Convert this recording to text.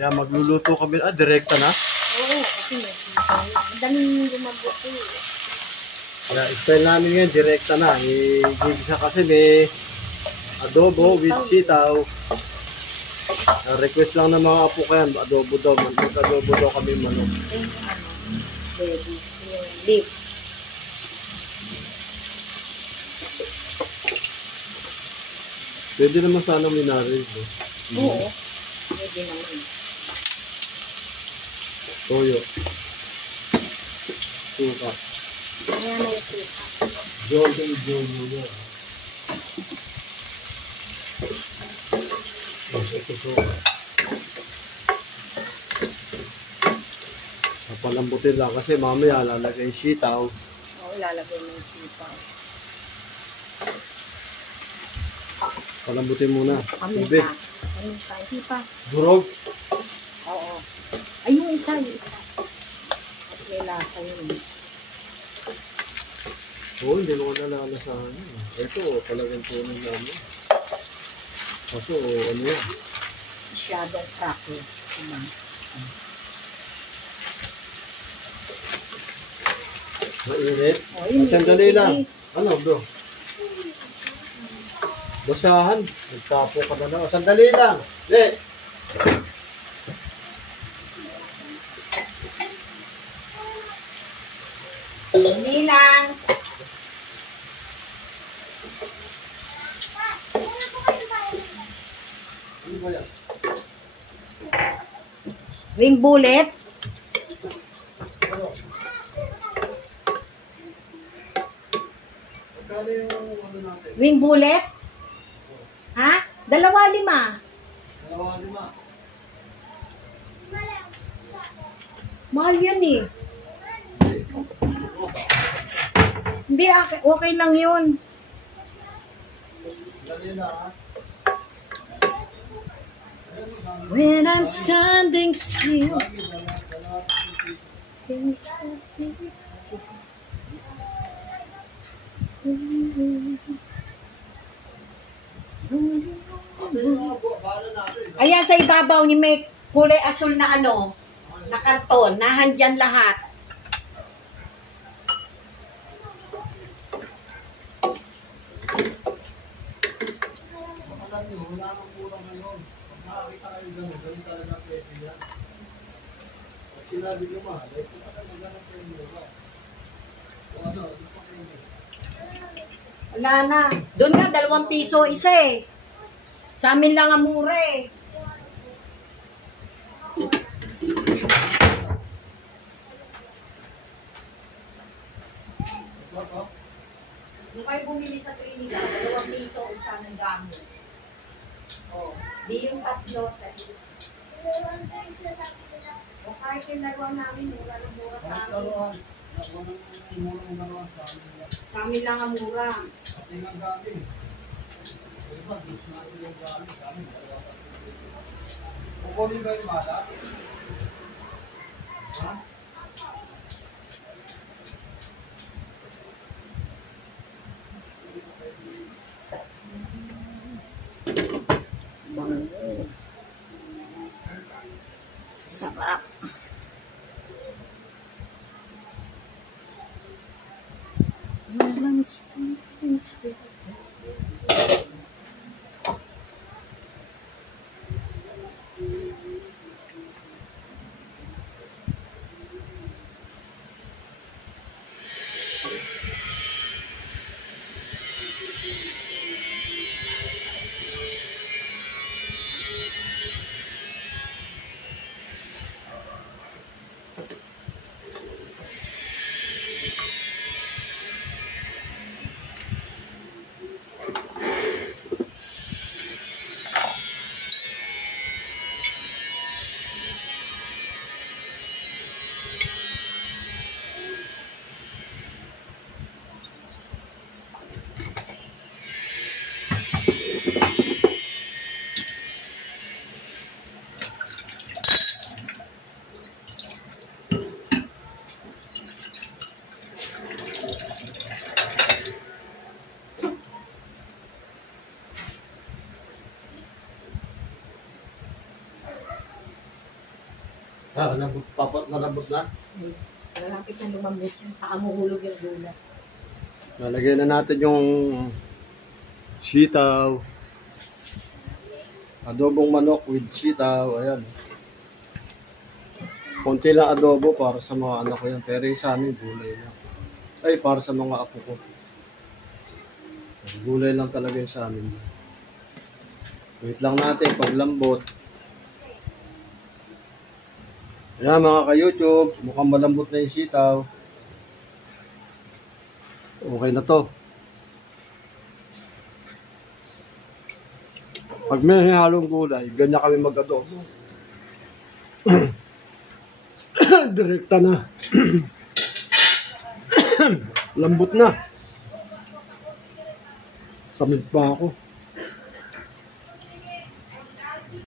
Yan, magluluto kami. Ah, direkta na? Oo, kasi madaming gumabuto eh. Kaya style namin ngayon, direkta na. Igigisa kasi may adobo with sitaw. Request lang ng mga apo ko yan, adobo daw. Mag-adobo daw kami manok. Yung ano, baby, yung leaf. Pwede naman sana minarin. Oo, pwede naman. Toyo. Suka. Kaya may suka. Golden Junior. Ito suka. Papalambutin lang kasi mamaya lalagay yung sitaw. Oo, lalagay mo yung suka. Palambutin muna. Kami pa. Kami pa. Hindi pa. Durog. Oo. Ay, yung isa, yung isa. Mas may lasa yun. Oo, hindi naman nalalasahan. Ito, talagang tunay namin. Kaso, ano yan? Masyadong cracky. Diba? Mainit? Oh, yun, Sandali lang. mainit. Ano, bro? Basahan. Nagtapo ka na lang. Sandali lang. Le! Hindi lang. Ano ba yan? Ring bullet. Magkano yung ano natin? Ring bullet. Ha? 2.5. 2.5. Mahal yan eh. Hindi, okay lang yun. Sandali lang, ha? When I'm standing still. Ayan sa ibabaw ni may kulay asul na ano, na karton, nahandyan lahat. Alam nyo, wala nang kurang ngayon. Pag nakakita kayo gano'n, gano'n talaga pwede yan. At sinabi nyo ma, dahil kung saan maghanap kayo nyo ba? O ano, di pa kayo nyo. Wala na. Doon nga, 2 piso isa eh. Sa amin lang ang mura eh. Yung kayo bumili sa Trinidad, 2 piso isa ng gamit. Oh, di yung tatlo sa is. O kahit yung laruan namin, mura sa amin. Laruan. Laruan ng murang laruan sa amin. Sa amin lang ang mura. Pati nga gamit. Diba, gusto natin yung gamit sa amin. Kukunin ba yung bata? Ha? Sarap. Malambot na. Malapit na lumambot yun. Saka muhulog yung gulay. Lalagyan na natin yung sitaw. Adobong manok with sitaw. Ayan. Konti lang adobo para sa mga anak ko yan. Pero yung sa amin, gulay lang. Ay, para sa mga apo ko. Gulay lang talaga yung sa amin. Wait lang natin paglambot. Ayan mga ka-YouTube, mukhang malambot na yung sitaw. Okay na to. Pag may halong gulay, ganyan kami mag-adobo. Direkta na. Lambot na. Kamit pa ako.